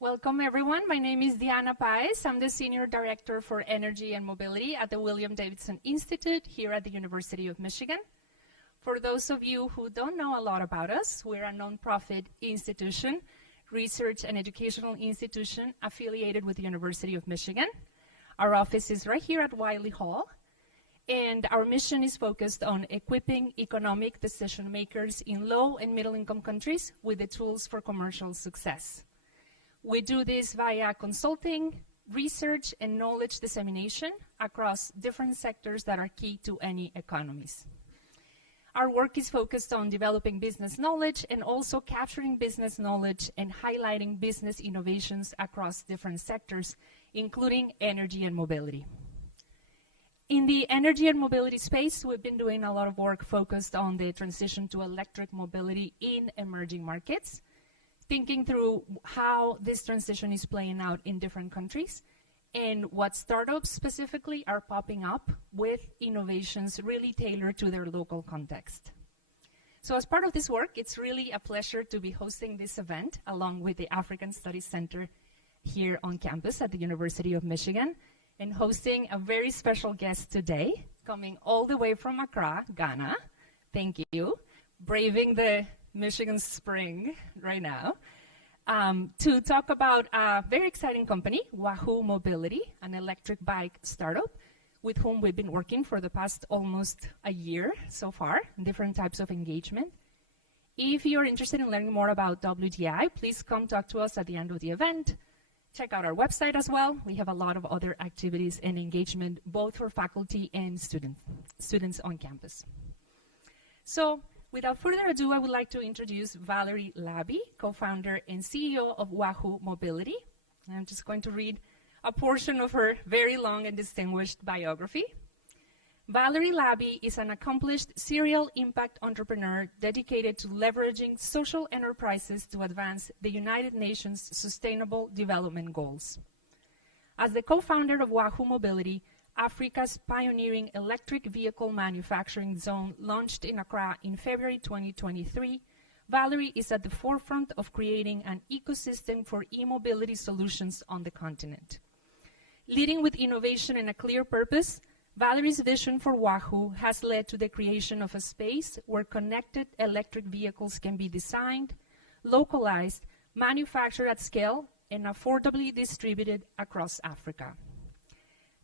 Welcome, everyone. My name is Diana Paez. I'm the Senior Director for Energy and Mobility at the William Davidson Institute here at the University of Michigan. For those of you who don't know a lot about us, we're a nonprofit institution, research and educational institution affiliated with the University of Michigan. Our office is right here at Wiley Hall, and our mission is focused on equipping economic decision makers in low and middle income countries with the tools for commercial success. We do this via consulting, research, and knowledge dissemination across different sectors that are key to any economies. Our work is focused on developing business knowledge and also capturing business knowledge and highlighting business innovations across different sectors, including energy and mobility. In the energy and mobility space, we've been doing a lot of work focused on the transition to electric mobility in emerging markets, thinking through how this transition is playing out in different countries and what startups specifically are popping up with innovations really tailored to their local context. So as part of this work, it's really a pleasure to be hosting this event along with the African Studies Center here on campus at the University of Michigan, and hosting a very special guest today, coming all the way from Accra, Ghana. Thank you. Braving the Michigan spring right now, to talk about a very exciting company, Wahu Mobility, an electric bike startup with whom we've been working for the past almost a year so far, different types of engagement. If you're interested in learning more about WDI, please come talk to us at the end of the event. Check out our website as well. We have a lot of other activities and engagement, both for faculty and students on campus. So, without further ado, I would like to introduce Valerie Labi, co-founder and CEO of Wahu Mobility. I'm just going to read a portion of her very long and distinguished biography. Valerie Labi is an accomplished serial impact entrepreneur dedicated to leveraging social enterprises to advance the United Nations Sustainable Development Goals. As the co-founder of Wahu Mobility, Africa's pioneering electric vehicle manufacturing zone launched in Accra in February 2023, Valerie is at the forefront of creating an ecosystem for e-mobility solutions on the continent. Leading with innovation and a clear purpose, Valerie's vision for Wahu has led to the creation of a space where connected electric vehicles can be designed, localized, manufactured at scale, and affordably distributed across Africa.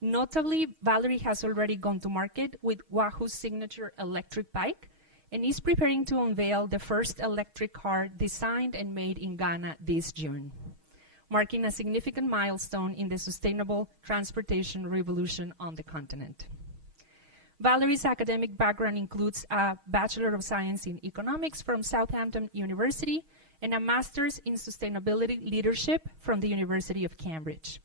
Notably, Valerie has already gone to market with Wahu's signature electric bike and is preparing to unveil the first electric car designed and made in Ghana this June, marking a significant milestone in the sustainable transportation revolution on the continent. Valerie's academic background includes a Bachelor of Science in Economics from Southampton University and a Master's in Sustainability Leadership from the University of Cambridge.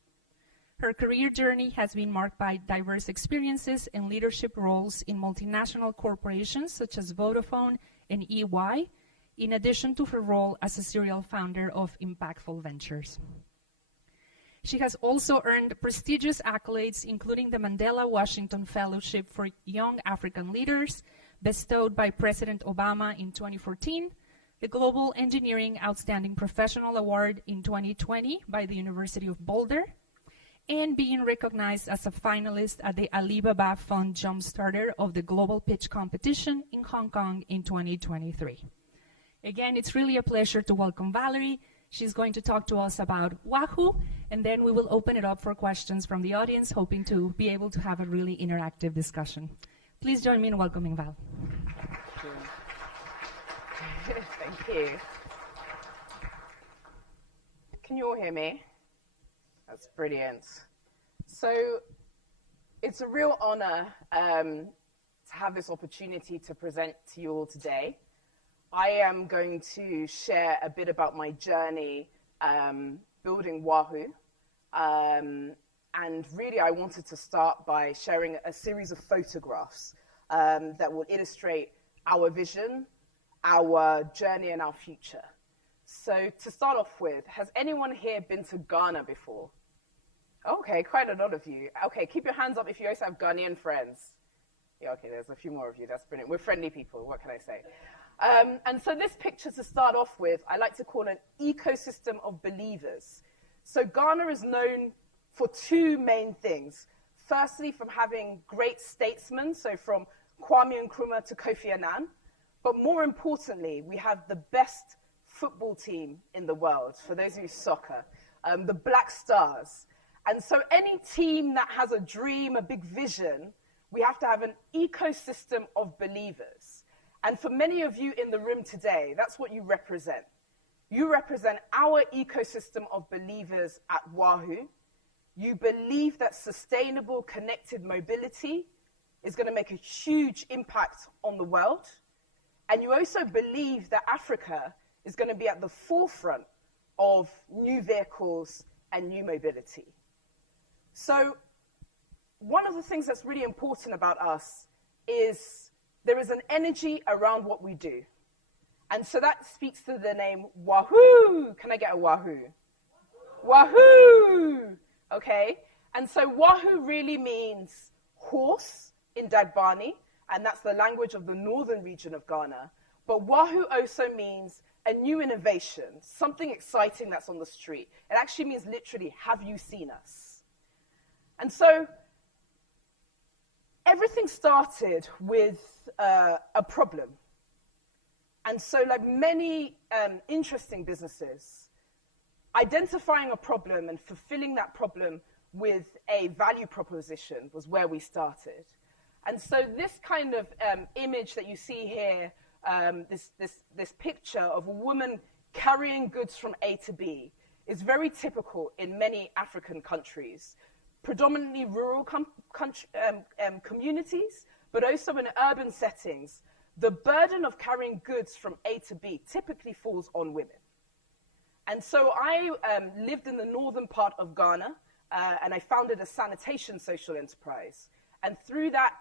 Her career journey has been marked by diverse experiences and leadership roles in multinational corporations such as Vodafone and EY, in addition to her role as a serial founder of impactful ventures. She has also earned prestigious accolades, including the Mandela Washington Fellowship for Young African Leaders, bestowed by President Obama in 2014, the Global Engineering Outstanding Professional Award in 2020 by the University of Boulder, and being recognized as a finalist at the Alibaba Fund Jumpstarter of the Global Pitch Competition in Hong Kong in 2023. Again, it's really a pleasure to welcome Valerie. She's going to talk to us about Wahu, and then we will open it up for questions from the audience, hoping to be able to have a really interactive discussion. Please join me in welcoming Val. Thank you. Can you all hear me? That's brilliant. So it's a real honor to have this opportunity to present to you all today. I am going to share a bit about my journey building Wahu. And really, I wanted to start by sharing a series of photographs that will illustrate our vision, our journey, and our future. So to start off with, has anyone here been to Ghana before? Okay, quite a lot of you. Okay, keep your hands up if you also have Ghanaian friends. Yeah, okay, there's a few more of you. That's brilliant. We're friendly people, what can I say? And so this picture, to start off with, I like to call an ecosystem of believers. So Ghana is known for two main things. Firstly, from having great statesmen, so from Kwame Nkrumah to Kofi Annan. But more importantly, we have the best football team in the world, for those of you soccer, the Black Stars. And so any team that has a dream, a big vision, we have to have an ecosystem of believers. And for many of you in the room today, that's what you represent. You represent our ecosystem of believers at Wahu. You believe that sustainable, connected mobility is going to make a huge impact on the world. And you also believe that Africa is going to be at the forefront of new vehicles and new mobility. So one of the things that's really important about us is there is an energy around what we do. And so that speaks to the name Wahu. Can I get a Wahu? Wahu! Okay? And so Wahu really means horse in Dagbani, and that's the language of the northern region of Ghana. But Wahu also means a new innovation, something exciting that's on the street. It actually means literally, have you seen us? And so everything started with a problem. And so like many interesting businesses, identifying a problem and fulfilling that problem with a value proposition was where we started. And so this kind of image that you see here, this picture of a woman carrying goods from A to B is very typical in many African countries, predominantly rural communities, but also in urban settings. The burden of carrying goods from A to B typically falls on women. And so I lived in the northern part of Ghana, and I founded a sanitation social enterprise. And through that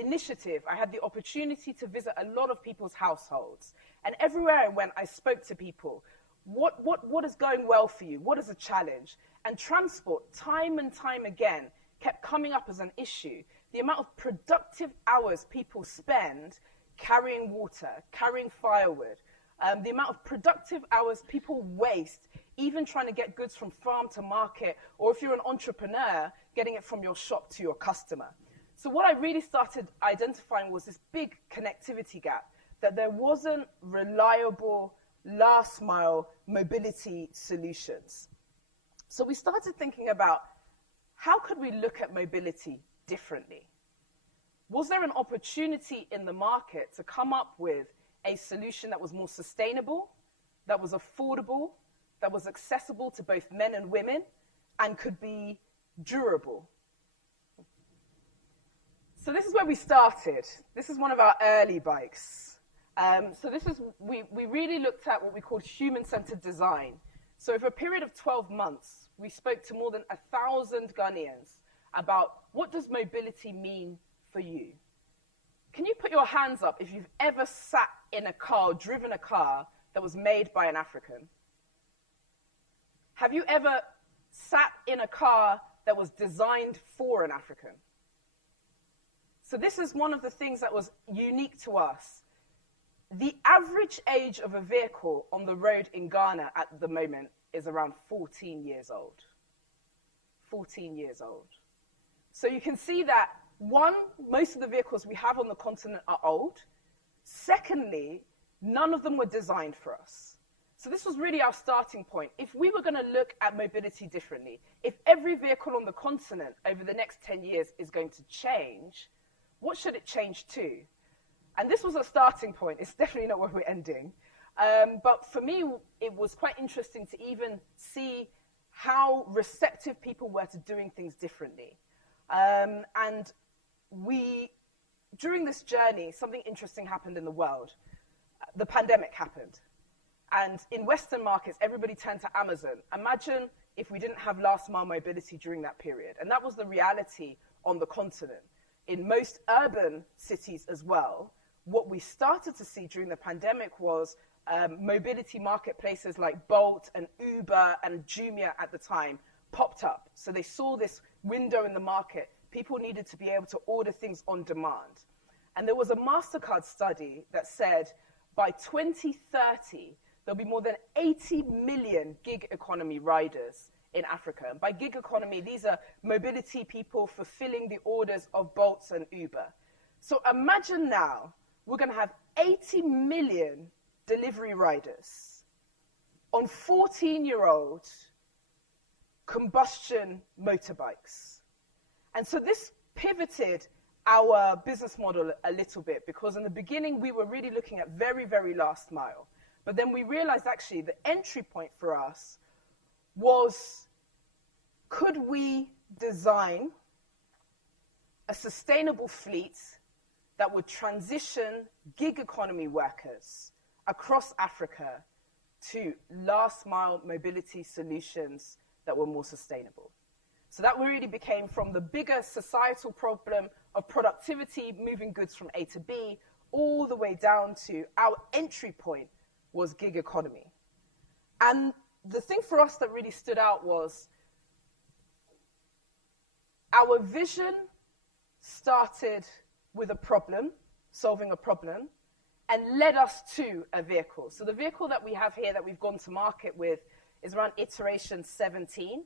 initiative, I had the opportunity to visit a lot of people's households. And everywhere I went, I spoke to people. What is going well for you? What is a challenge? And transport, time and time again, kept coming up as an issue. The amount of productive hours people spend carrying water, carrying firewood, the amount of productive hours people waste, even trying to get goods from farm to market, or if you're an entrepreneur, getting it from your shop to your customer. So what I really started identifying was this big connectivity gap, that there wasn't reliable last mile mobility solutions. So we started thinking about how could we look at mobility differently? Was there an opportunity in the market to come up with a solution that was more sustainable, that was affordable, that was accessible to both men and women, and could be durable? So this is where we started. This is one of our early bikes. We really looked at what we called human-centered design. So for a period of 12 months, we spoke to more than 1,000 Ghanaians about what does mobility mean for you. Can you put your hands up if you've ever sat in a car or driven a car that was made by an African? Have you ever sat in a car that was designed for an African? So this is one of the things that was unique to us. The average age of a vehicle on the road in Ghana at the moment is around 14 years old. 14 years old. So you can see that, one, most of the vehicles we have on the continent are old. Secondly, none of them were designed for us. So this was really our starting point. If we were going to look at mobility differently, if every vehicle on the continent over the next 10 years is going to change, what should it change to? And this was a starting point. It's definitely not where we're ending. But for me, it was quite interesting to even see how receptive people were to doing things differently. And during this journey, something interesting happened in the world. The pandemic happened. And in Western markets, everybody turned to Amazon. Imagine if we didn't have last mile mobility during that period. And that was the reality on the continent. In most urban cities as well, what we started to see during the pandemic was mobility marketplaces like Bolt and Uber and Jumia at the time popped up. So they saw this window in the market. People needed to be able to order things on demand. And there was a MasterCard study that said by 2030, there'll be more than 80 million gig economy riders in Africa. And by gig economy, these are mobility people fulfilling the orders of Bolts and Uber. So imagine now we're going to have 80 million delivery riders on 14-year-old combustion motorbikes. And so this pivoted our business model a little bit, because in the beginning we were really looking at very, very last mile. But then we realized actually the entry point for us was, could we design a sustainable fleet that would transition gig economy workers across Africa to last mile mobility solutions that were more sustainable. So that really became from the bigger societal problem of productivity, moving goods from A to B, all the way down to our entry point was gig economy. And the thing for us that really stood out was our vision started with a problem, solving a problem, and led us to a vehicle. So the vehicle that we have here that we've gone to market with is around iteration 17.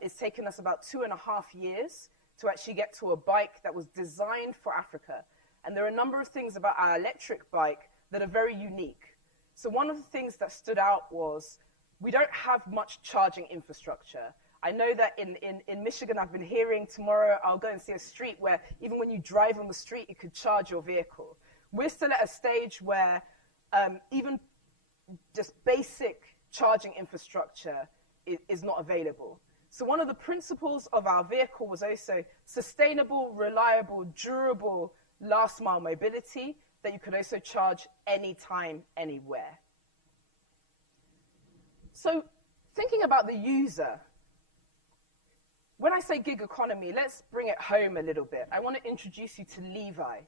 It's taken us about 2.5 years to actually get to a bike that was designed for Africa. And there are a number of things about our electric bike that are very unique. So one of the things that stood out was we don't have much charging infrastructure. I know that in Michigan, I've been hearing tomorrow I'll go and see a street where even when you drive on the street, you could charge your vehicle. We're still at a stage where even just basic charging infrastructure is not available. So one of the principles of our vehicle was also sustainable, reliable, durable, last mile mobility that you could also charge anytime, anywhere. So thinking about the user, when I say gig economy, let's bring it home a little bit. I want to introduce you to Levi.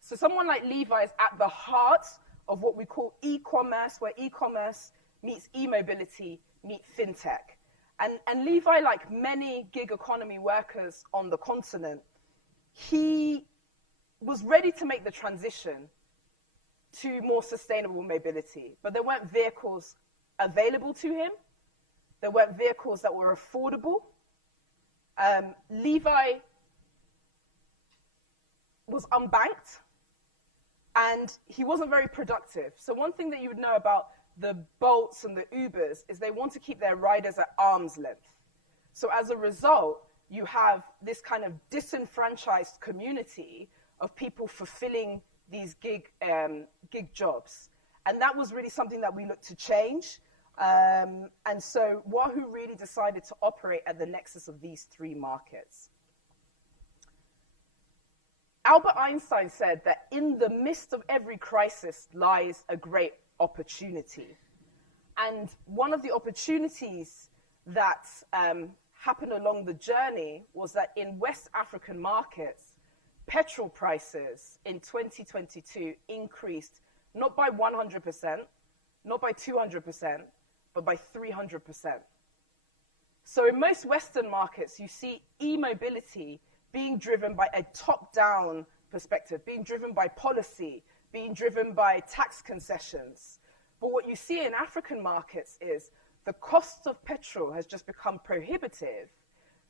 So someone like Levi is at the heart of what we call e-commerce, where e-commerce meets e-mobility, meet fintech. And Levi, like many gig economy workers on the continent, he was ready to make the transition to more sustainable mobility. But there weren't vehicles available to him. There weren't vehicles that were affordable. Levi was unbanked, and he wasn't very productive. So one thing that you would know about the Bolts and the Ubers is they want to keep their riders at arm's length. So as a result, you have this kind of disenfranchised community of people fulfilling these gig jobs. And that was really something that we looked to change. And so Wahu really decided to operate at the nexus of these three markets. Albert Einstein said that in the midst of every crisis lies a great opportunity. And one of the opportunities that happened along the journey was that in West African markets, petrol prices in 2022 increased not by 100%, not by 200%, but by 300%. So in most Western markets, you see e-mobility being driven by a top-down perspective, being driven by policy, being driven by tax concessions. But what you see in African markets is the cost of petrol has just become prohibitive,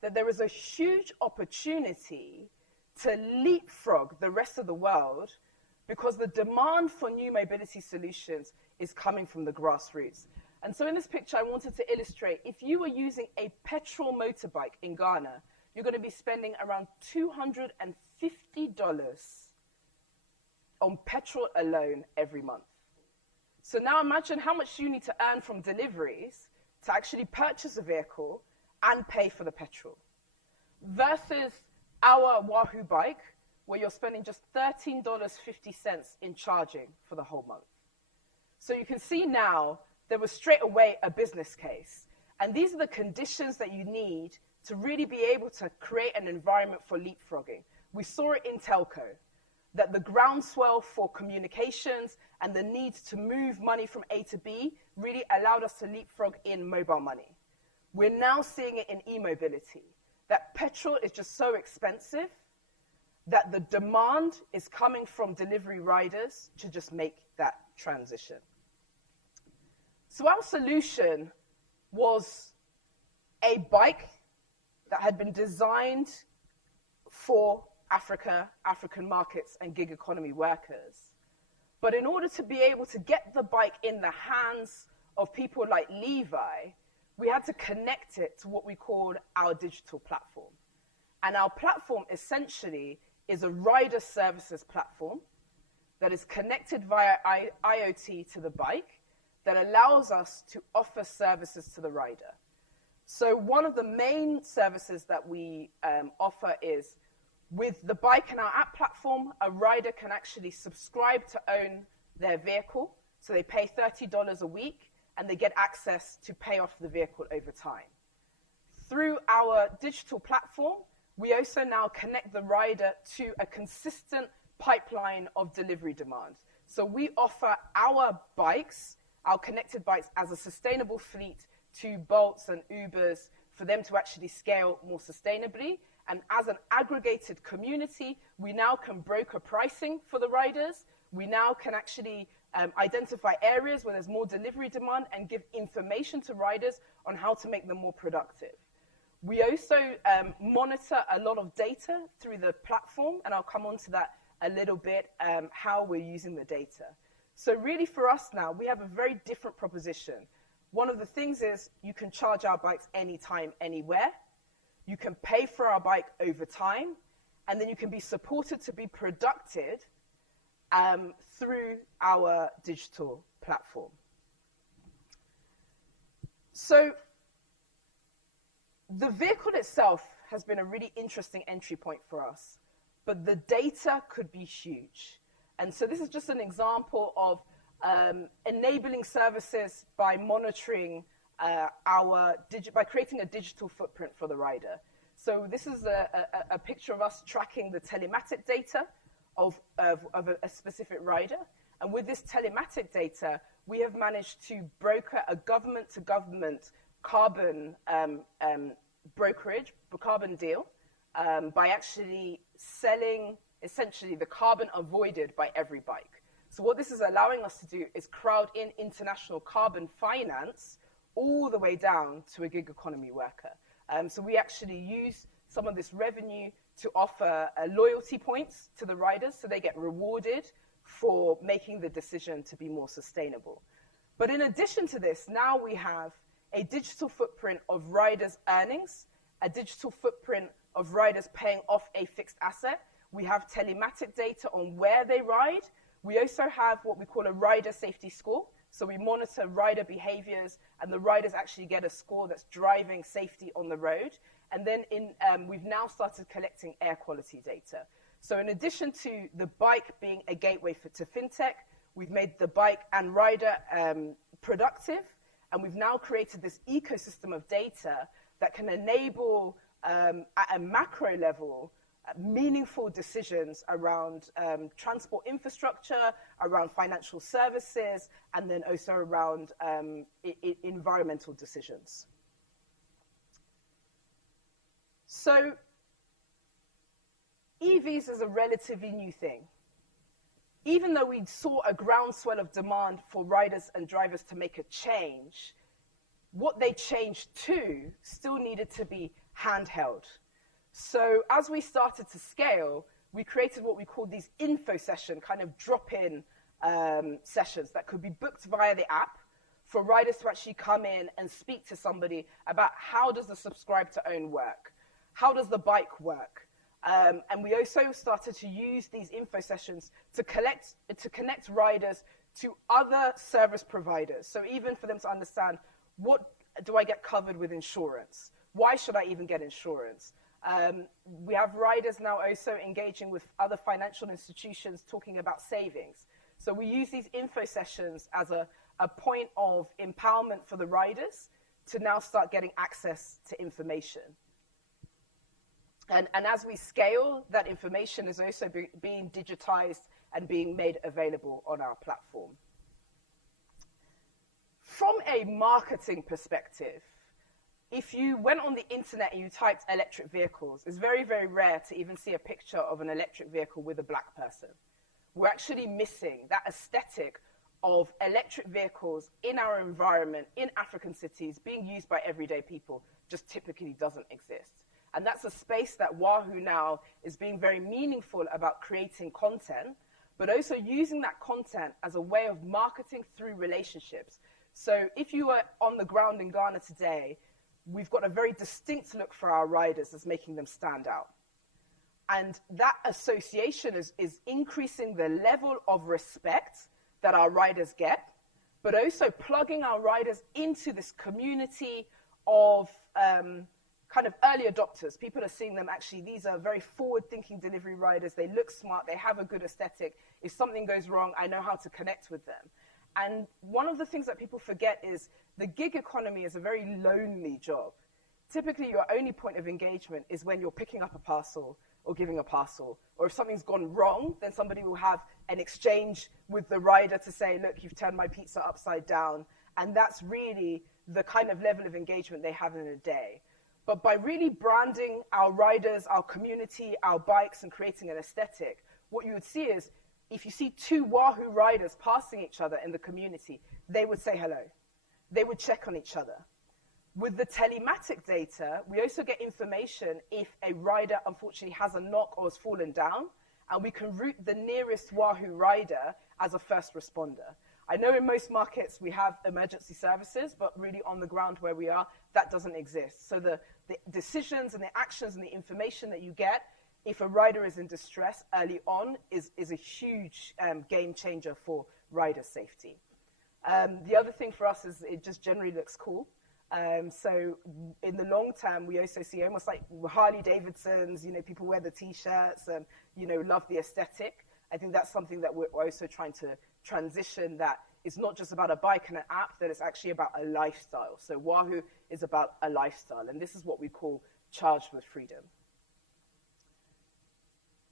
that there is a huge opportunity to leapfrog the rest of the world because the demand for new mobility solutions is coming from the grassroots. And so in this picture, I wanted to illustrate, if you were using a petrol motorbike in Ghana, you're going to be spending around $250 on petrol alone every month. So now imagine how much you need to earn from deliveries to actually purchase a vehicle and pay for the petrol. Versus our Wahu bike, where you're spending just $13.50 in charging for the whole month. So you can see now there was straight away a business case. And these are the conditions that you need to really be able to create an environment for leapfrogging. We saw it in telco, that the groundswell for communications and the need to move money from A to B really allowed us to leapfrog in mobile money. We're now seeing it in e-mobility, that petrol is just so expensive that the demand is coming from delivery riders to just make that transition. So our solution was a bike that had been designed for Africa, African markets, and gig economy workers. But in order to be able to get the bike in the hands of people like Levi, we had to connect it to what we called our digital platform. And our platform essentially is a rider services platform that is connected via IoT to the bike that allows us to offer services to the rider. So one of the main services that we offer is, with the bike and our app platform, a rider can actually subscribe to own their vehicle. So they pay $30 a week, and they get access to pay off the vehicle over time. Through our digital platform, we also now connect the rider to a consistent pipeline of delivery demand. So we offer our bikes, our connected bikes, as a sustainable fleet to Bolts and Ubers for them to actually scale more sustainably. And as an aggregated community, we now can broker pricing for the riders. We now can actually identify areas where there's more delivery demand and give information to riders on how to make them more productive. We also monitor a lot of data through the platform, and I'll come on to that a little bit, how we're using the data. So really for us now, we have a very different proposition. One of the things is you can charge our bikes anytime, anywhere. You can pay for our bike over time, and then you can be supported to be productive through our digital platform. So the vehicle itself has been a really interesting entry point for us, but the data could be huge. And so this is just an example of enabling services by monitoring by creating a digital footprint for the rider. So this is a picture of us tracking the telematic data of a specific rider. And with this telematic data, we have managed to broker a government-to-government carbon brokerage, carbon deal, by actually selling essentially the carbon avoided by every bike. So what this is allowing us to do is crowd in international carbon finance all the way down to a gig economy worker. So we actually use some of this revenue to offer loyalty points to the riders so they get rewarded for making the decision to be more sustainable. But in addition to this, now we have a digital footprint of riders' earnings, a digital footprint of riders paying off a fixed asset. We have telematic data on where they ride. We also have what we call a rider safety score. So we monitor rider behaviors, and the riders actually get a score that's driving safety on the road. And then we've now started collecting air quality data. So in addition to the bike being a gateway to fintech, we've made the bike and rider productive, and we've now created this ecosystem of data that can enable, at a macro level, meaningful decisions around transport infrastructure, around financial services, and then also around environmental decisions. So EVs is a relatively new thing. Even though we saw a groundswell of demand for riders and drivers to make a change, what they changed to still needed to be handheld. So as we started to scale, we created what we called these info session, kind of drop-in sessions that could be booked via the app for riders to actually come in and speak to somebody about how does the subscribe to own work? How does the bike work? And we also started to use these info sessions to connect riders to other service providers. So even for them to understand, what do I get covered with insurance? Why should I even get insurance? We have riders now also engaging with other financial institutions talking about savings. So we use these info sessions as a point of empowerment for the riders to now start getting access to information. And as we scale, that information is also being digitized and being made available on our platform. From a marketing perspective, if you went on the internet and you typed electric vehicles, it's very, very rare to even see a picture of an electric vehicle with a black person. We're actually missing that aesthetic of electric vehicles in our environment, in African cities, being used by everyday people just typically doesn't exist. And that's a space that Wahu now is being very meaningful about creating content, but also using that content as a way of marketing through relationships. So if you are on the ground in Ghana today, we've got a very distinct look for our riders as making them stand out. And that association is increasing the level of respect that our riders get, but also plugging our riders into this community of kind of early adopters. People are seeing them actually, these are very forward-thinking delivery riders. They look smart, they have a good aesthetic. If something goes wrong, I know how to connect with them. And one of the things that people forget is the gig economy is a very lonely job. Typically, your only point of engagement is when you're picking up a parcel or giving a parcel. Or if something's gone wrong, then somebody will have an exchange with the rider to say, look, you've turned my pizza upside down. And that's really the kind of level of engagement they have in a day. But by really branding our riders, our community, our bikes, and creating an aesthetic, what you would see is, if you see two Wahu riders passing each other in the community, they would say hello. They would check on each other. With the telematic data, we also get information if a rider unfortunately has a knock or has fallen down, and we can route the nearest Wahu rider as a first responder. I know in most markets we have emergency services, but really on the ground where we are, that doesn't exist. So the decisions and the actions and the information that you get if a rider is in distress early on is a huge game changer for rider safety. The other thing for us is it just generally looks cool. So in the long term, we also see almost like Harley Davidsons, people wear the T-shirts and, love the aesthetic. I think that's something that we're also trying to transition, that it's not just about a bike and an app, that it's actually about a lifestyle. So Wahu is about a lifestyle, and this is what we call charged with freedom.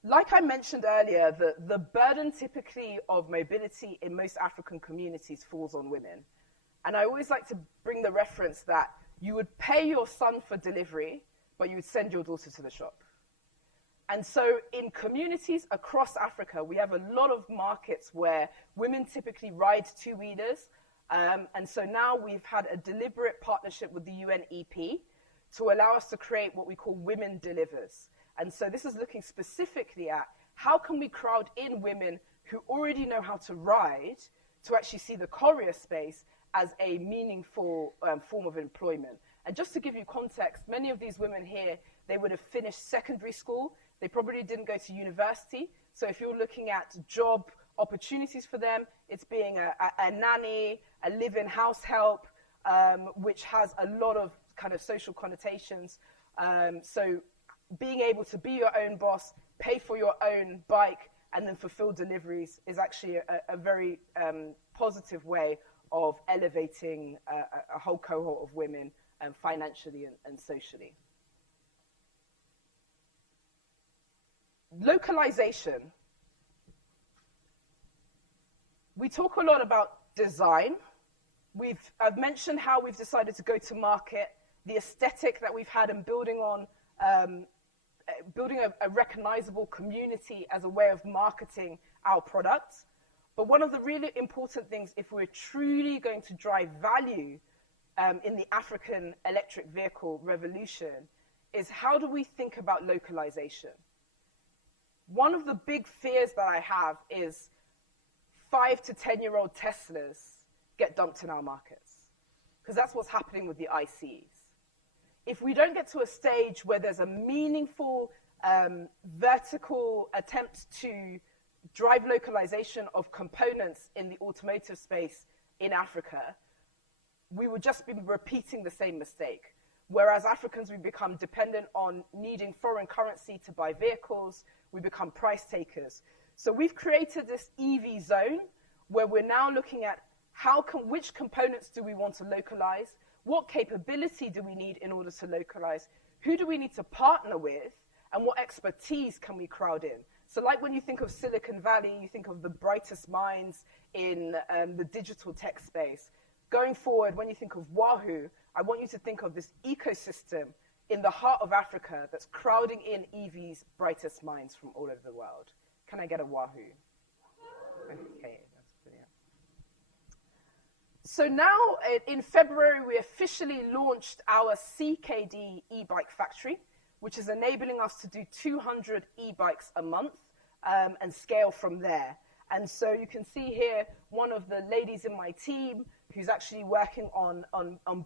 Like I mentioned earlier, the burden typically of mobility in most African communities falls on women. And I always like to bring the reference that you would pay your son for delivery, but you would send your daughter to the shop. And so in communities across Africa, we have a lot of markets where women typically ride two-wheelers. And so now we've had a deliberate partnership with the UNEP to allow us to create what we call Women Delivers. And so this is looking specifically at how can we crowd in women who already know how to ride to actually see the courier space as a meaningful form of employment. And just to give you context, many of these women here, they would have finished secondary school. They probably didn't go to university. So if you're looking at job opportunities for them, it's being a nanny, a live-in house help, which has a lot of kind of social connotations. So being able to be your own boss, pay for your own bike, and then fulfill deliveries is actually a very positive way of elevating a whole cohort of women financially and socially. Localization. We talk a lot about design. I've mentioned how we've decided to go to market, the aesthetic that we've had, and building a recognizable community as a way of marketing our products. But one of the really important things, if we're truly going to drive value in the African electric vehicle revolution, is how do we think about localization? One of the big fears that I have is 5 to 10-year-old Teslas get dumped in our markets, because that's what's happening with the ICs. If we don't get to a stage where there's a meaningful vertical attempt to drive localization of components in the automotive space in Africa, we would just be repeating the same mistake. Whereas Africans, we become dependent on needing foreign currency to buy vehicles, we become price takers. So we've created this EV zone where we're now looking at which components do we want to localize, what capability do we need in order to localize, who do we need to partner with, and what expertise can we crowd in. So like when you think of Silicon Valley, you think of the brightest minds in the digital tech space. Going forward, when you think of Wahu, I want you to think of this ecosystem in the heart of Africa that's crowding in EV's brightest minds from all over the world. Can I get a Wahu? Okay, that's brilliant. So now in February, we officially launched our CKD e-bike factory, which is enabling us to do 200 e-bikes a month and scale from there. And so you can see here one of the ladies in my team who's actually working on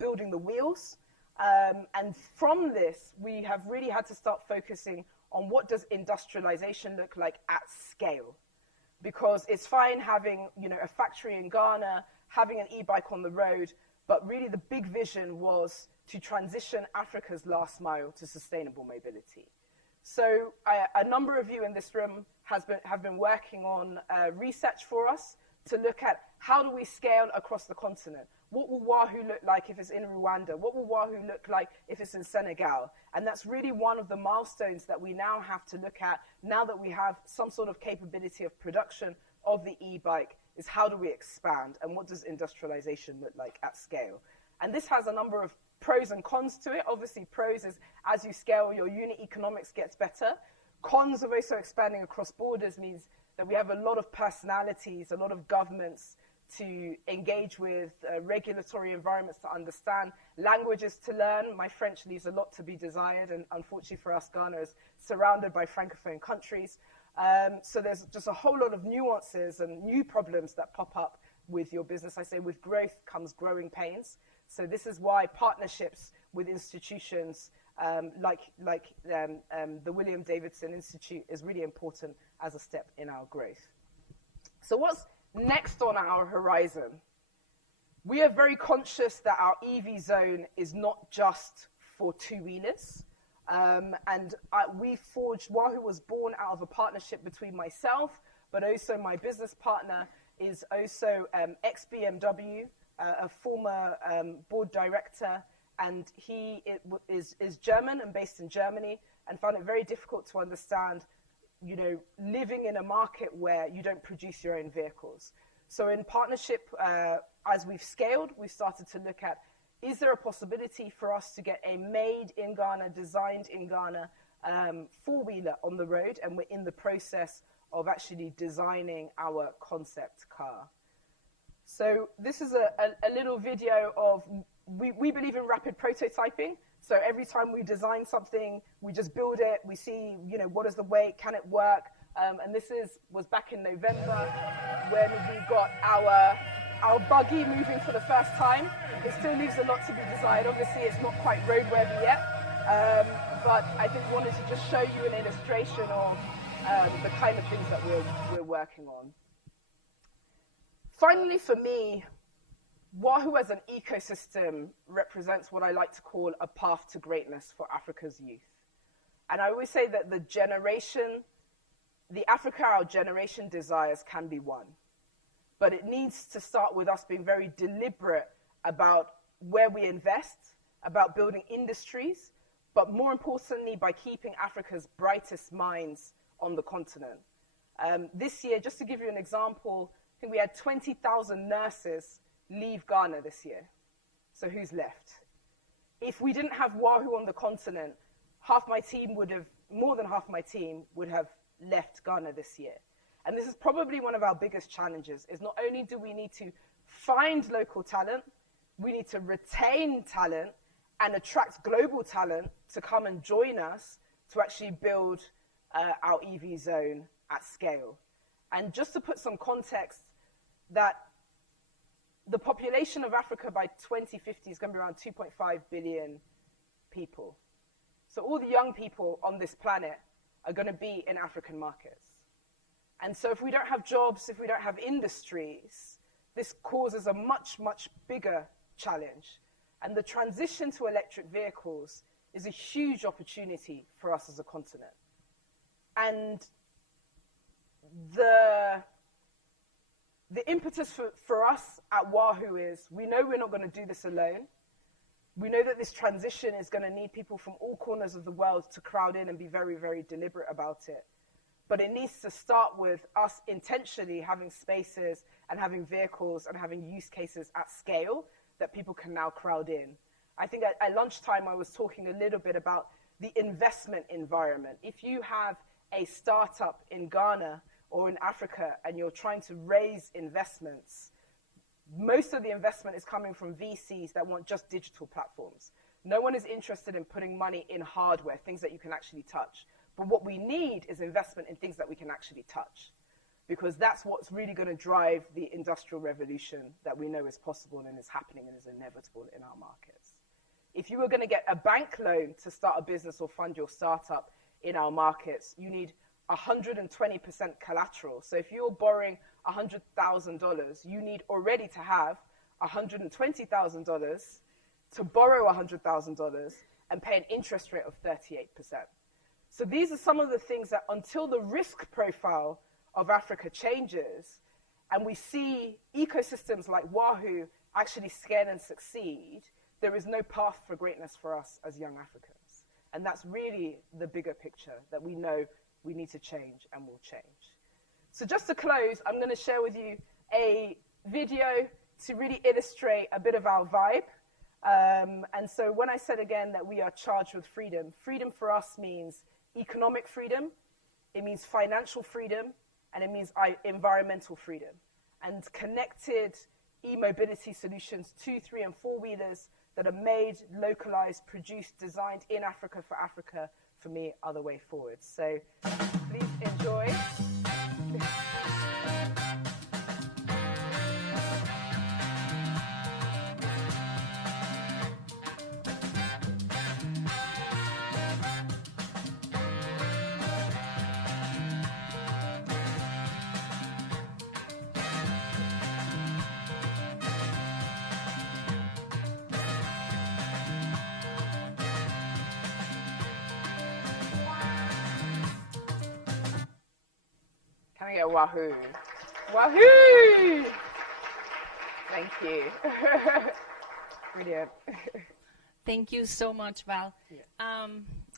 building the wheels. And from this, we have really had to start focusing on what does industrialization look like at scale. Because it's fine having, a factory in Ghana, having an e-bike on the road, but really the big vision was to transition Africa's last mile to sustainable mobility. So a number of you in this room have been working on research for us to look at how do we scale across the continent. What will Wahu look like if it's in Rwanda? What will Wahu look like if it's in Senegal? And that's really one of the milestones that we now have to look at now that we have some sort of capability of production of the e-bike, is how do we expand and what does industrialization look like at scale? And this has a number of pros and cons to it. Obviously, pros is as you scale, your unit economics gets better. Cons of also expanding across borders means that we have a lot of personalities, a lot of governments to engage with, regulatory environments to understand, languages to learn. My French leaves a lot to be desired, and unfortunately for us, Ghana is surrounded by Francophone countries. So there's just a whole lot of nuances and new problems that pop up with your business. I say with growth comes growing pains. So this is why partnerships with institutions like the William Davidson Institute is really important as a step in our growth. So what's next on our horizon? We are very conscious that our EV zone is not just for two-wheelers. Wahu was born out of a partnership between myself, but also my business partner is also ex-BMW, a former board director, and he is German and based in Germany, and found it very difficult to understand, living in a market where you don't produce your own vehicles. So in partnership, as we've scaled, we've started to look at, is there a possibility for us to get a made in Ghana, designed in Ghana four-wheeler on the road? And we're in the process of actually designing our concept car. So this is a little video of, we believe in rapid prototyping. So every time we design something, we just build it. We see, what is the weight? Can it work? And this was back in November when we got our buggy moving for the first time. It still leaves a lot to be desired. Obviously, it's not quite roadworthy yet. But I just wanted to just show you an illustration of the kind of things that we're working on. Finally, for me, Wahu as an ecosystem represents what I like to call a path to greatness for Africa's youth. And I always say that the Africa our generation desires can be won. But it needs to start with us being very deliberate about where we invest, about building industries, but more importantly, by keeping Africa's brightest minds on the continent. This year, just to give you an example, I think we had 20,000 nurses leave Ghana this year. So who's left? If we didn't have Wahu on the continent, more than half my team would have left Ghana this year. And this is probably one of our biggest challenges, is not only do we need to find local talent, we need to retain talent and attract global talent to come and join us to actually build our EV zone at scale. And just to put some context, that the population of Africa by 2050 is going to be around 2.5 billion people. So all the young people on this planet are going to be in African markets. And so if we don't have jobs, if we don't have industries, this causes a much, much bigger challenge. And the transition to electric vehicles is a huge opportunity for us as a continent. And the impetus for us at Wahu is, we know we're not going to do this alone. We know that this transition is going to need people from all corners of the world to crowd in and be very, very deliberate about it. But it needs to start with us intentionally having spaces and having vehicles and having use cases at scale that people can now crowd in. I think at lunchtime I was talking a little bit about the investment environment. If you have a startup in Ghana or in Africa and you're trying to raise investments, most of the investment is coming from VCs that want just digital platforms. No one is interested in putting money in hardware, things that you can actually touch. But what we need is investment in things that we can actually touch, because that's what's really going to drive the industrial revolution that we know is possible and is happening and is inevitable in our markets. If you were going to get a bank loan to start a business or fund your startup in our markets, you need 120% collateral. So if you're borrowing $100,000, you need already to have $120,000 to borrow $100,000 and pay an interest rate of 38%. So these are some of the things that, until the risk profile of Africa changes and we see ecosystems like Wahu actually scale and succeed, there is no path for greatness for us as young Africans. And that's really the bigger picture that we know we need to change and will change. So just to close, I'm going to share with you a video to really illustrate a bit of our vibe. And so when I said again that we are charged with freedom, freedom for us means economic freedom, it means financial freedom, and it means environmental freedom. And connected e-mobility solutions, 2-, 3-, and 4-wheelers that are made, localized, produced, designed in Africa, for me, are the way forward. So please enjoy. Can I get a Wahu? Wahu! Thank you. Brilliant. Thank you so much, Val. Yeah.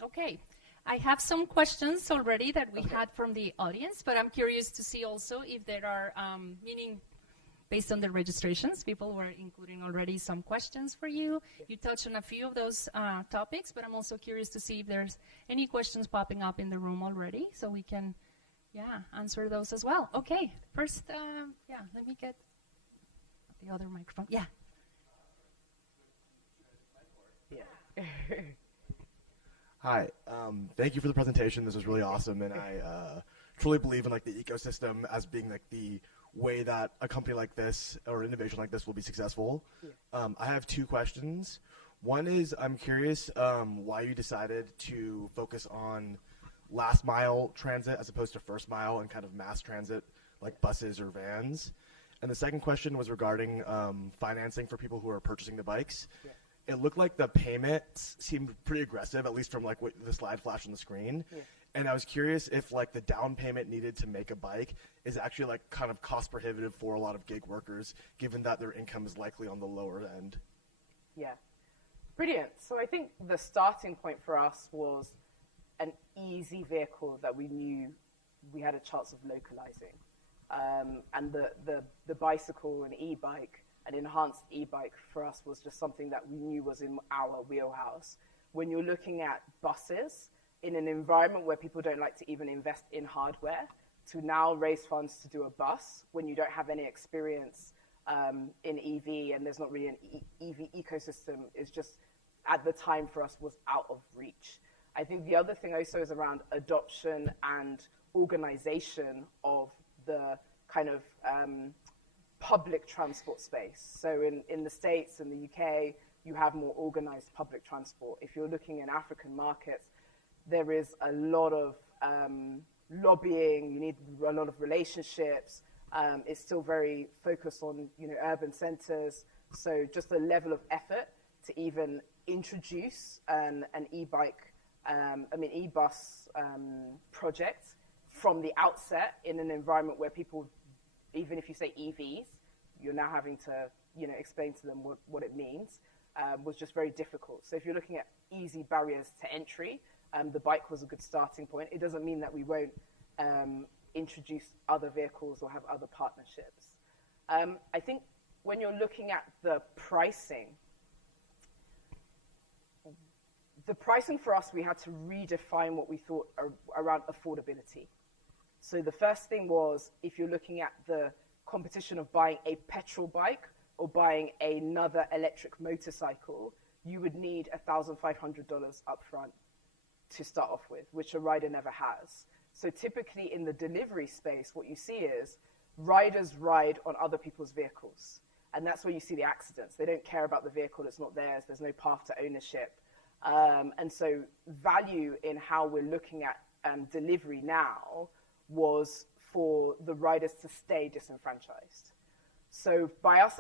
Okay, I have some questions already that we had from the audience, but I'm curious to see also if there are, meaning based on the registrations, people were including already some questions for you. You touched on a few of those topics, but I'm also curious to see if there's any questions popping up in the room already, so we can answer those as well. Okay, first, let me get the other microphone. Yeah. Yeah. Hi, thank you for the presentation. This was really awesome, and I truly believe in like the ecosystem as being like the way that a company like this or innovation like this will be successful. Yeah. I have two questions. One is I'm curious why you decided to focus on last mile transit as opposed to first mile and kind of mass transit like buses or vans. And the second question was regarding financing for people who are purchasing the bikes. Yeah. It looked like the payments seemed pretty aggressive, at least from like what the slide flash on the screen. Yeah. And I was curious if like the down payment needed to make a bike is actually like kind of cost prohibitive for a lot of gig workers, given that their income is likely on the lower end. Yeah, brilliant. So I think the starting point for us was an easy vehicle that we knew we had a chance of localizing. And the bicycle and e-bike, an enhanced e-bike for us was just something that we knew was in our wheelhouse. When you're looking at buses in an environment where people don't like to even invest in hardware, to now raise funds to do a bus when you don't have any experience in EV and there's not really an EV ecosystem is just, at the time for us, was out of reach. I think the other thing also is around adoption and organization of the kind of public transport space. So in the States and the UK, you have more organized public transport. If you're looking in African markets, there is a lot of lobbying, you need a lot of relationships. It's still very focused on, urban centers. So just the level of effort to even introduce an e-bus project from the outset in an environment where people, even if you say EVs, you're now having to, explain to them what it means, was just very difficult. So if you're looking at easy barriers to entry, the bike was a good starting point. It doesn't mean that we won't introduce other vehicles or have other partnerships. I think when you're looking at the pricing for us, we had to redefine what we thought around affordability. So the first thing was, if you're looking at the competition of buying a petrol bike or buying another electric motorcycle, you would need $1,500 upfront to start off with, which a rider never has. So typically in the delivery space, what you see is riders ride on other people's vehicles. And that's where you see the accidents. They don't care about the vehicle, it's not theirs, there's no path to ownership. And so value in how we're looking at delivery now was for the riders to stay disenfranchised. So by us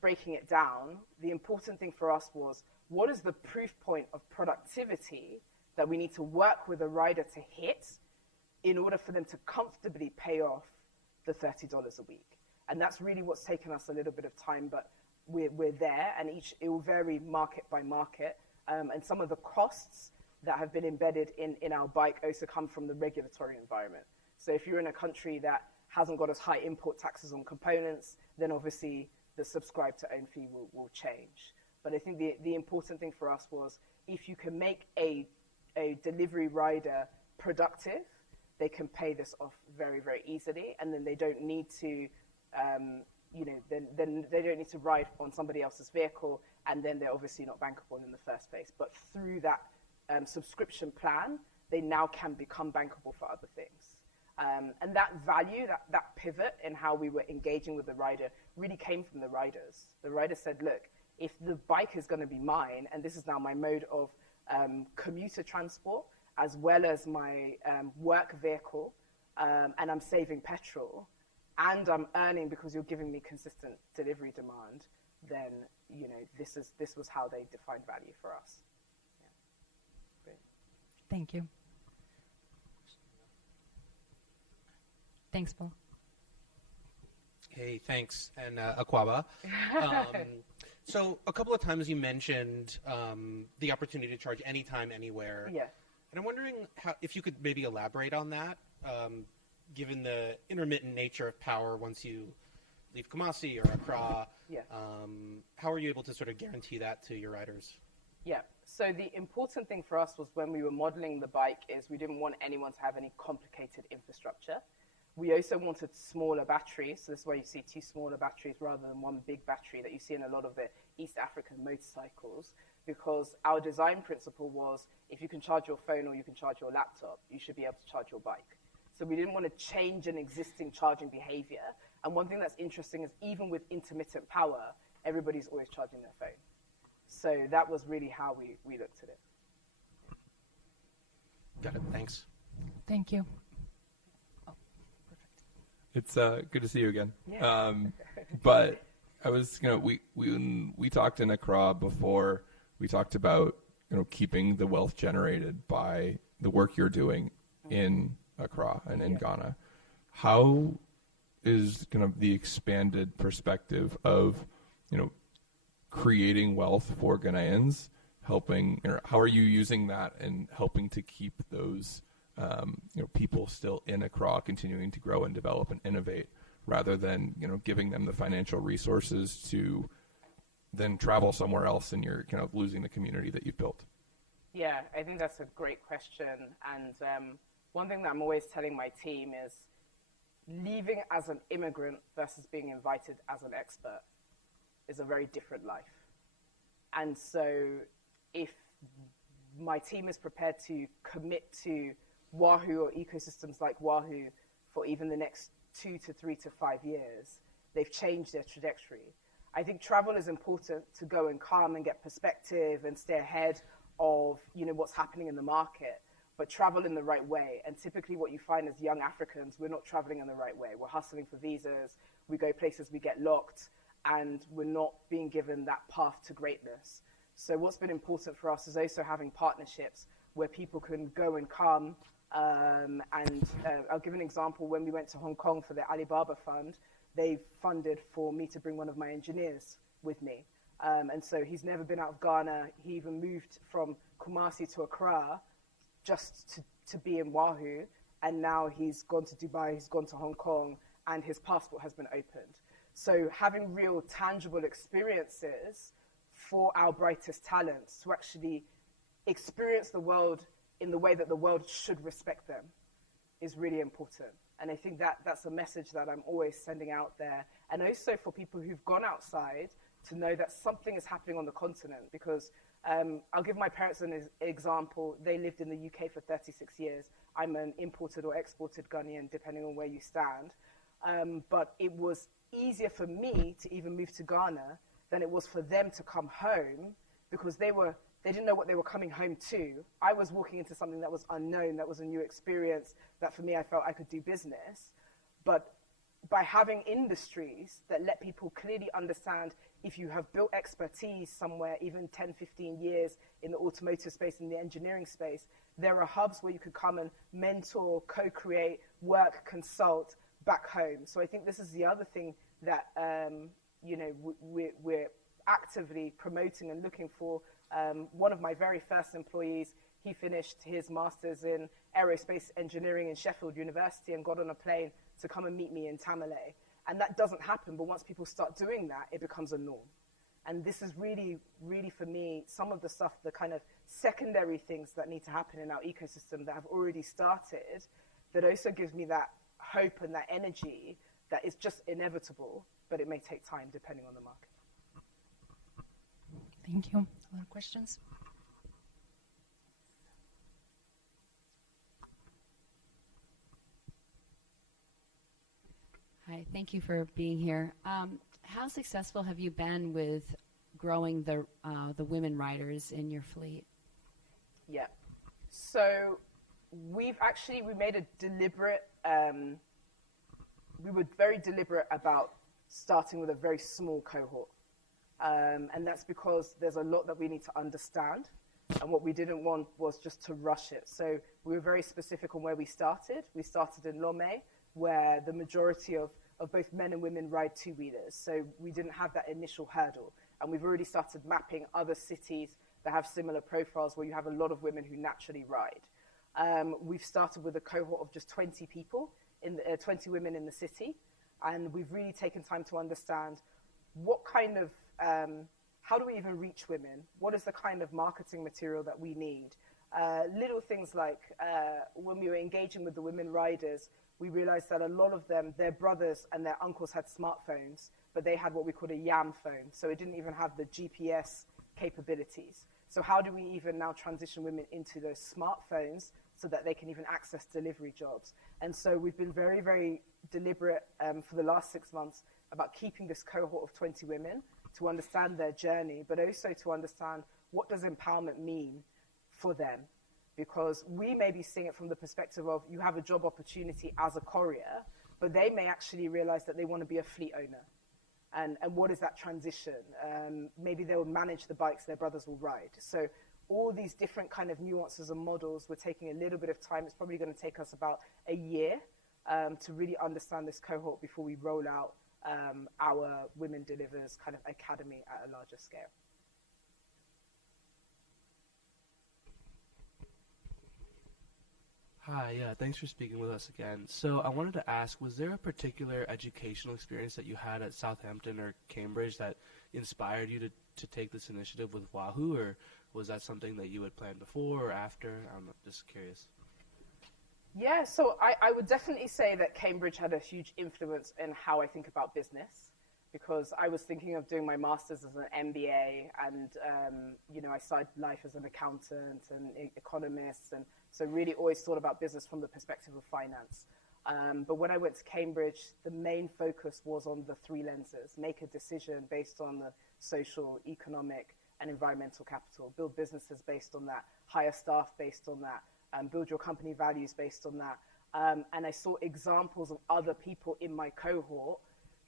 breaking it down, the important thing for us was, what is the proof point of productivity that we need to work with a rider to hit in order for them to comfortably pay off the $30 a week? And that's really what's taken us a little bit of time, but we're there, and it will vary market by market. And some of the costs that have been embedded in our bike also come from the regulatory environment. So if you're in a country that hasn't got as high import taxes on components, then obviously the subscribe to own fee will change. But I think the important thing for us was, if you can make a delivery rider productive, they can pay this off very, very easily, and then they don't need to, then they don't need to ride on somebody else's vehicle, and then they're obviously not bankable in the first place. But through that subscription plan, they now can become bankable for other things. And that value, that pivot in how we were engaging with the rider really came from the riders. The riders said, look, if the bike is going to be mine, and this is now my mode of commuter transport, as well as my work vehicle, and I'm saving petrol, and I'm earning because you're giving me consistent delivery demand, then this was how they defined value for us. Yeah. Thank you. Thanks, Paul. Hey, thanks, and Akwaba. So a couple of times you mentioned the opportunity to charge anytime, anywhere. Yeah. And I'm wondering if you could maybe elaborate on that, given the intermittent nature of power once you leave Kumasi or Accra. Yeah. How are you able to sort of guarantee that to your riders? Yeah. So the important thing for us was, when we were modeling the bike, is we didn't want anyone to have any complicated infrastructure. We also wanted smaller batteries, so this is why you see two smaller batteries rather than one big battery that you see in a lot of the East African motorcycles, because our design principle was, if you can charge your phone or you can charge your laptop, you should be able to charge your bike. So we didn't want to change an existing charging behavior. And one thing that's interesting is, even with intermittent power, everybody's always charging their phone. So that was really how we looked at it. Got it. Thanks. Thank you. It's good to see you again. Yeah. But I was, we talked in Accra before. We talked about, keeping the wealth generated by the work you're doing in Accra and in Ghana. How is kind of the expanded perspective of, creating wealth for Ghanaians, helping, how are you using that and helping to keep those people still in Accra, continuing to grow and develop and innovate, rather than, giving them the financial resources to then travel somewhere else and you're kind of losing the community that you've built? Yeah, I think that's a great question. And one thing that I'm always telling my team is, leaving as an immigrant versus being invited as an expert is a very different life. And so if my team is prepared to commit to Wahu or ecosystems like Wahu for even the next 2 to 3 to 5 years, they've changed their trajectory. I think travel is important to go and come and get perspective and stay ahead of what's happening in the market, but travel in the right way. And typically what you find as young Africans, we're not traveling in the right way. We're hustling for visas, we go places, we get locked, and we're not being given that path to greatness. So what's been important for us is also having partnerships where people can go and come. I'll give an example. When we went to Hong Kong for the Alibaba Fund, they funded for me to bring one of my engineers with me. And so he's never been out of Ghana. He even moved from Kumasi to Accra just to be in Wahu. And now he's gone to Dubai, he's gone to Hong Kong, and his passport has been opened. So having real tangible experiences for our brightest talents to actually experience the world in the way that the world should respect them is really important. And I think that's a message that I'm always sending out there. And also for people who've gone outside to know that something is happening on the continent. Because I'll give my parents an example. They lived in the UK for 36 years. I'm an imported or exported Ghanaian, depending on where you stand. But it was easier for me to even move to Ghana than it was for them to come home, because they didn't know what they were coming home to. I was walking into something that was unknown, that was a new experience, that for me I felt I could do business. But by having industries that let people clearly understand, if you have built expertise somewhere, even 10, 15 years in the automotive space, in the engineering space, there are hubs where you could come and mentor, co-create, work, consult back home. So I think this is the other thing that we're actively promoting and looking for. One of my very first employees, he finished his master's in aerospace engineering in Sheffield University and got on a plane to come and meet me in Tamale. And that doesn't happen, but once people start doing that, it becomes a norm. And this is really, really, for me, some of the stuff, the kind of secondary things that need to happen in our ecosystem that have already started, that also gives me that hope and that energy that is just inevitable, but it may take time depending on the market. Thank you. Other questions? Hi, thank you for being here. How successful have you been with growing the women riders in your fleet? Yeah. So we made a deliberate, we were very deliberate about starting with a very small cohort. And that's because there's a lot that we need to understand. And what we didn't want was just to rush it. So we were very specific on where we started. We started in Lomé, where the majority of both men and women ride two-wheelers. So we didn't have that initial hurdle. And we've already started mapping other cities that have similar profiles where you have a lot of women who naturally ride. We've started with a cohort of just 20 people, 20 women in the city. And we've really taken time to understand what kind of, how do we even reach women? What is the kind of marketing material that we need? Little things like when we were engaging with the women riders, we realized that a lot of them, their brothers and their uncles had smartphones, but they had what we called a YAM phone. So it didn't even have the GPS capabilities. So how do we even now transition women into those smartphones so that they can even access delivery jobs? And so we've been very, very deliberate for the last 6 months about keeping this cohort of 20 women to understand their journey, but also to understand what does empowerment mean for them. Because we may be seeing it from the perspective of you have a job opportunity as a courier, but they may actually realize that they want to be a fleet owner. And what is that transition? Maybe they will manage the bikes their brothers will ride. So all these different kind of nuances and models, we're taking a little bit of time. It's probably going to take us about a year to really understand this cohort before we roll out our Women Delivers kind of academy at a larger scale. Hi, yeah, thanks for speaking with us again. So I wanted to ask, was there a particular educational experience that you had at Southampton or Cambridge that inspired you to take this initiative with Wahu, or was that something that you had planned before or after? I'm just curious. Yeah, so I would definitely say that Cambridge had a huge influence in how I think about business, because I was thinking of doing my master's as an MBA, and I started life as an accountant and economist, and so really always thought about business from the perspective of finance. But when I went to Cambridge, the main focus was on the three lenses: make a decision based on the social, economic, and environmental capital, build businesses based on that, hire staff based on that, build your company values based on that. And I saw examples of other people in my cohort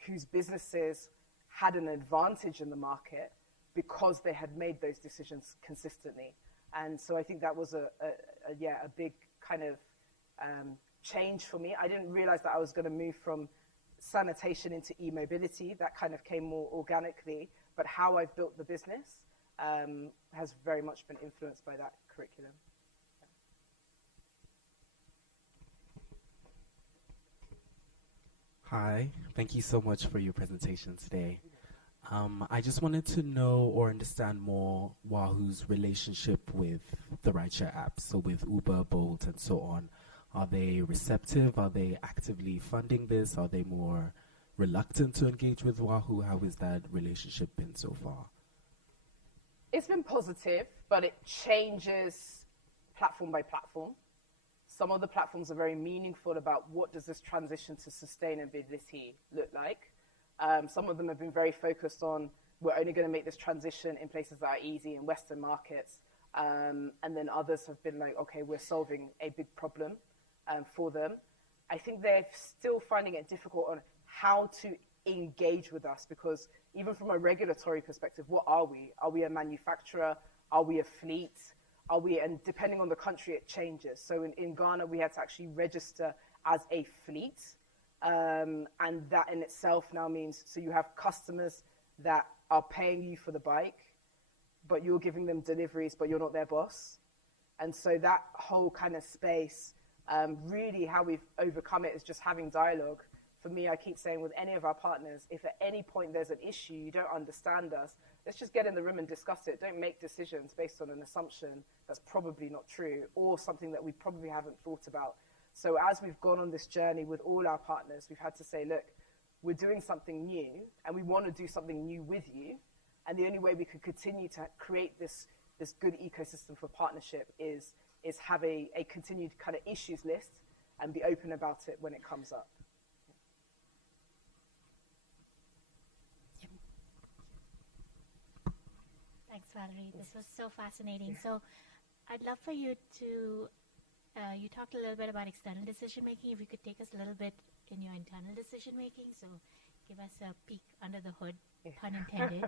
whose businesses had an advantage in the market because they had made those decisions consistently. And so I think that was a big kind of change for me. I didn't realize that I was going to move from sanitation into e-mobility. That kind of came more organically, but how I've built the business has very much been influenced by that curriculum. Hi, thank you so much for your presentation today. I just wanted to know or understand more Wahu's relationship with the rideshare apps, so with Uber, Bolt, and so on. Are they receptive? Are they actively funding this? Are they more reluctant to engage with Wahu? How has that relationship been so far? It's been positive, but it changes platform by platform. Some of the platforms are very meaningful about what does this transition to sustainability look like. Some of them have been very focused on we're only going to make this transition in places that are easy in Western markets. And then others have been like, okay, we're solving a big problem for them. I think they're still finding it difficult on how to engage with us, because even from a regulatory perspective, what are we? Are we a manufacturer? Are we a fleet? Are we, and depending on the country, it changes. So in Ghana, we had to actually register as a fleet. And that in itself now means, so you have customers that are paying you for the bike, but you're giving them deliveries, but you're not their boss. And so that whole kind of space, really how we've overcome it is just having dialogue. For me, I keep saying with any of our partners, if at any point there's an issue, you don't understand us, let's just get in the room and discuss it. Don't make decisions based on an assumption that's probably not true or something that we probably haven't thought about. So as we've gone on this journey with all our partners, we've had to say, look, we're doing something new and we want to do something new with you. And the only way we could continue to create this good ecosystem for partnership is have a continued kind of issues list and be open about it when it comes up. Thanks, Valerie. This was so fascinating. So I'd love for you to, you talked a little bit about external decision making. If you could take us a little bit in your internal decision making, so give us a peek under the hood, pun intended.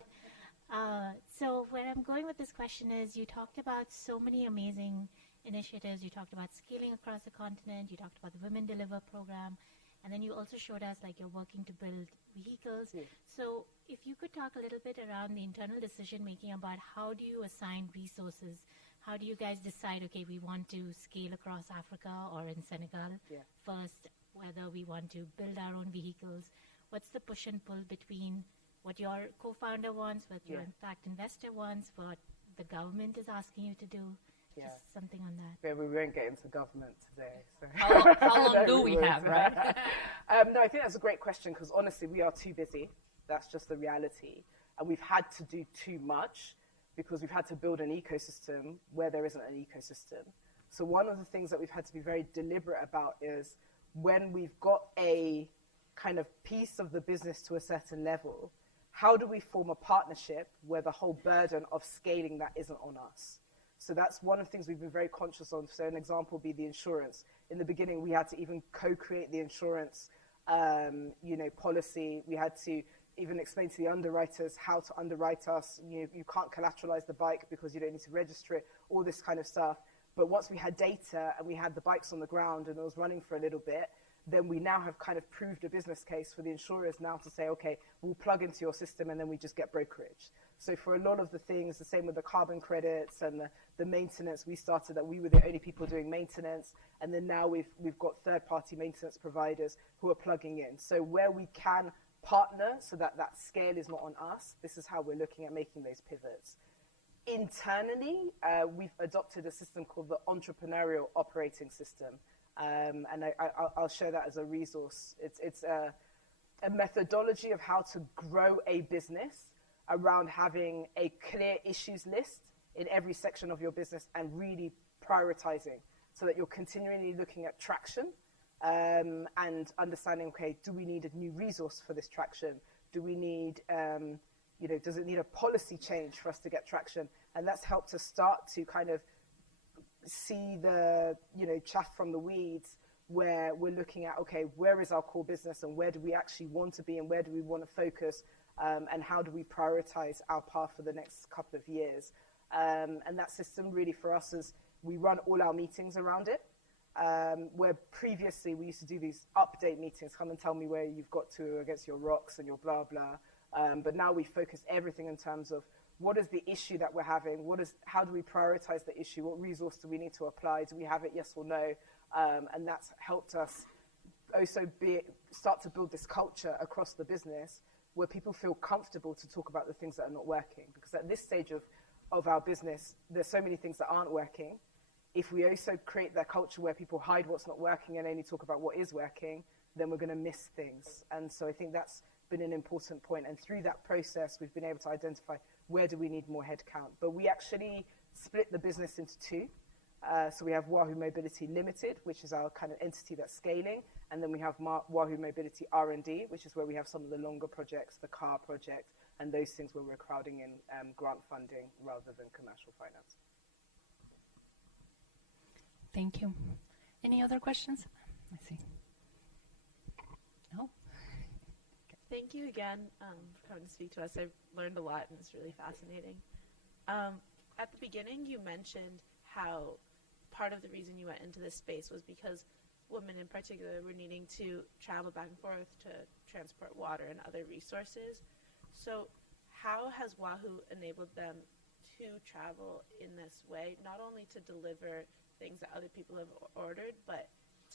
So where I'm going with this question is, you talked about so many amazing initiatives. You talked about scaling across the continent. You talked about the Women Deliver program. And then you also showed us like you're working to build vehicles. Yeah. So if you could talk a little bit around the internal decision making about how do you assign resources? How do you guys decide, okay, we want to scale across Africa or in Senegal first, whether we want to build our own vehicles? What's the push and pull between what your co-founder wants, what your impact investor wants, what the government is asking you to do? Just something on that. Yeah, we won't get into government today. So. How long do we have, right? No, I think that's a great question because honestly, we are too busy. That's just the reality. And we've had to do too much because we've had to build an ecosystem where there isn't an ecosystem. So one of the things that we've had to be very deliberate about is when we've got a kind of piece of the business to a certain level, how do we form a partnership where the whole burden of scaling that isn't on us? So that's one of the things we've been very conscious of. So an example would be the insurance. In the beginning, we had to even co-create the insurance, policy. We had to even explain to the underwriters how to underwrite us. You can't collateralize the bike because you don't need to register it, all this kind of stuff. But once we had data and we had the bikes on the ground and it was running for a little bit, then we now have kind of proved a business case for the insurers now to say, okay, we'll plug into your system and then we just get brokerage. So for a lot of the things, the same with the carbon credits and the maintenance, we started that we were the only people doing maintenance. And then now we've got third-party maintenance providers who are plugging in. So where we can partner so that scale is not on us, this is how we're looking at making those pivots. Internally, we've adopted a system called the Entrepreneurial Operating System. And I'll share that as a resource. It's a methodology of how to grow a business around having a clear issues list in every section of your business and really prioritizing so that you're continually looking at traction and understanding, okay, do we need a new resource for this traction? Do we need, does it need a policy change for us to get traction? And that's helped us start to kind of see the, chaff from the weeds where we're looking at, okay, where is our core business and where do we actually want to be and where do we want to focus and how do we prioritize our path for the next couple of years? And that system really for us is we run all our meetings around it, where previously we used to do these update meetings, come and tell me where you've got to against your rocks and your blah, blah. But now we focus everything in terms of what is the issue that we're having? How do we prioritize the issue? What resource do we need to apply? Do we have it, yes or no? And that's helped us also start to build this culture across the business where people feel comfortable to talk about the things that are not working. Because at this stage of our business, there's so many things that aren't working. if we also create that culture where people hide what's not working and only talk about what is working, then we're going to miss things. And so I think that's been an important point. And through that process, we've been able to identify where do we need more headcount. But we actually split the business into two. So we have Wahu Mobility Limited, which is our kind of entity that's scaling. And then we have Wahu Mobility R&D, which is where we have some of the longer projects, the car project, and those things where we're crowding in grant funding rather than commercial finance. Thank you. Any other questions? Let's see. Oh. Thank you again for coming to speak to us. I've learned a lot, and it's really fascinating. At the beginning, you mentioned how part of the reason you went into this space was because women in particular were needing to travel back and forth to transport water and other resources. So how has Wahu enabled them to travel in this way, not only to deliver things that other people have ordered, but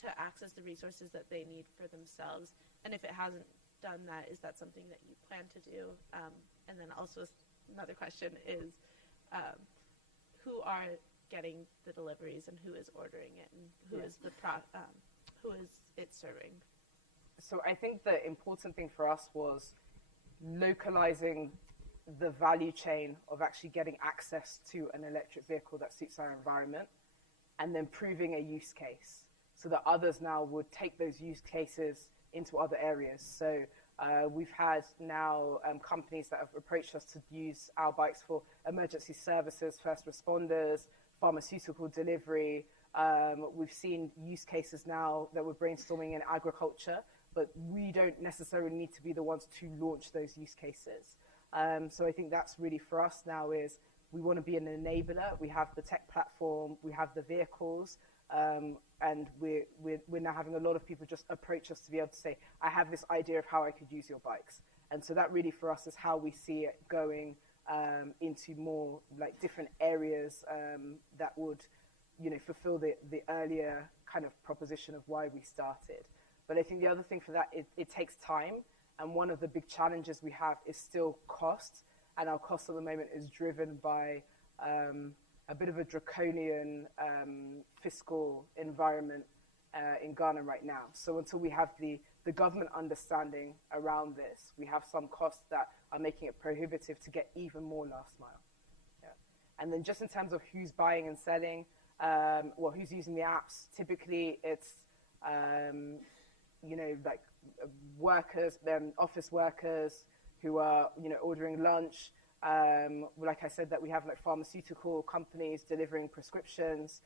to access the resources that they need for themselves? And if it hasn't done that, is that something that you plan to do? And then also another question is, who are getting the deliveries and who is ordering it and who is who is it serving? So I think the important thing for us was localizing the value chain of actually getting access to an electric vehicle that suits our environment, and then proving a use case so that others now would take those use cases into other areas. So we've had now companies that have approached us to use our bikes for emergency services, first responders, pharmaceutical delivery. We've seen use cases now that we're brainstorming in agriculture, but we don't necessarily need to be the ones to launch those use cases. So I think that's really for us now is we want to be an enabler. We have the tech platform, we have the vehicles, and we're now having a lot of people just approach us to be able to say, I have this idea of how I could use your bikes. And so that really for us is how we see it going into more like different areas that would, fulfill the earlier kind of proposition of why we started. But I think the other thing for that, it takes time. And one of the big challenges we have is still cost. And our cost at the moment is driven by a bit of a draconian fiscal environment in Ghana right now. So until we have the government understanding around this, we have some costs that are making it prohibitive to get even more last mile. Yeah. And then just in terms of who's buying and selling, who's using the apps, typically it's, like workers, office workers who are, ordering lunch. Like I said, that we have like pharmaceutical companies delivering prescriptions.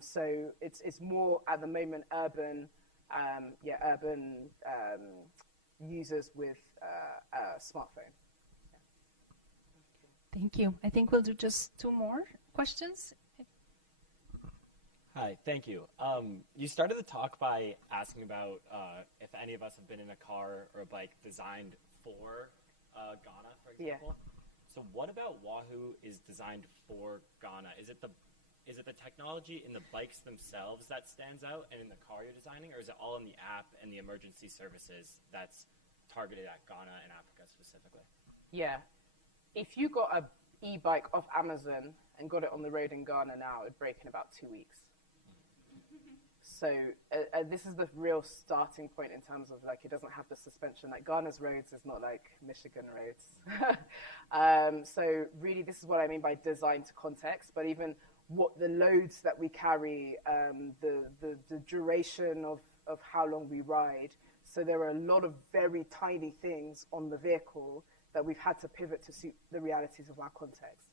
So it's more at the moment urban users with a smartphone. Yeah. Thank you. I think we'll do just two more questions. Hi, thank you. You started the talk by asking about if any of us have been in a car or a bike designed for Ghana, for example. Yeah. So what about Wahu is designed for Ghana? Is it the technology in the bikes themselves that stands out and in the car you're designing, or is it all in the app and the emergency services that's targeted at Ghana and Africa specifically? Yeah. If you got an e-bike off Amazon and got it on the road in Ghana now, it would break in about 2 weeks. So this is the real starting point in terms of like it doesn't have the suspension. Like Ghana's roads is not like Michigan roads. So really this is what I mean by design to context, but even what the loads that we carry, the duration of how long we ride. So there are a lot of very tiny things on the vehicle that we've had to pivot to suit the realities of our context.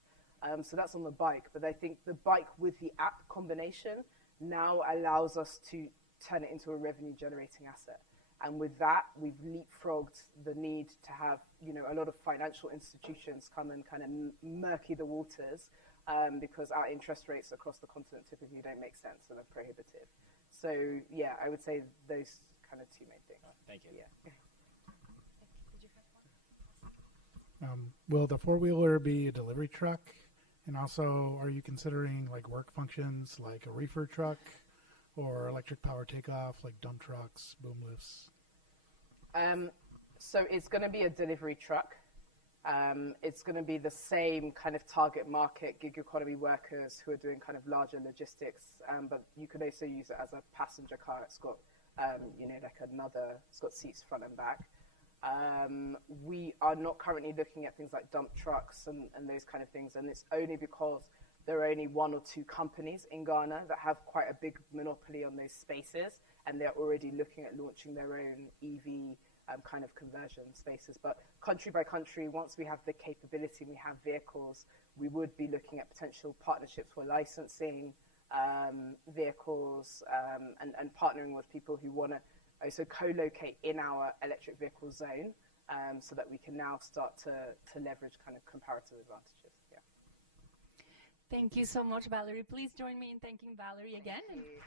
So that's on the bike, but I think the bike with the app combination now allows us to turn it into a revenue generating asset. And with that, we've leapfrogged the need to have, a lot of financial institutions come and kind of murky the waters because our interest rates across the continent typically don't make sense and are prohibitive. So yeah, I would say those kind of two main things. Thank you. Yeah. Will the four-wheeler be a delivery truck? And also, are you considering like work functions like a reefer truck or electric power takeoff like dump trucks, boom lifts? So it's going to be a delivery truck. It's going to be the same kind of target market, gig economy workers who are doing kind of larger logistics, but you can also use it as a passenger car. It's got, it's got seats front and back. We are not currently looking at things like dump trucks and those kind of things, and it's only because there are only one or two companies in Ghana that have quite a big monopoly on those spaces, and they're already looking at launching their own EV kind of conversion spaces. But country by country, once we have the capability and we have vehicles, we would be looking at potential partnerships for licensing vehicles and partnering with people who want to also co-locate in our electric vehicle zone, so that we can now start to leverage kind of comparative advantages. Yeah. Thank you so much, Valerie. Please join me in thanking Valerie again. Thank you.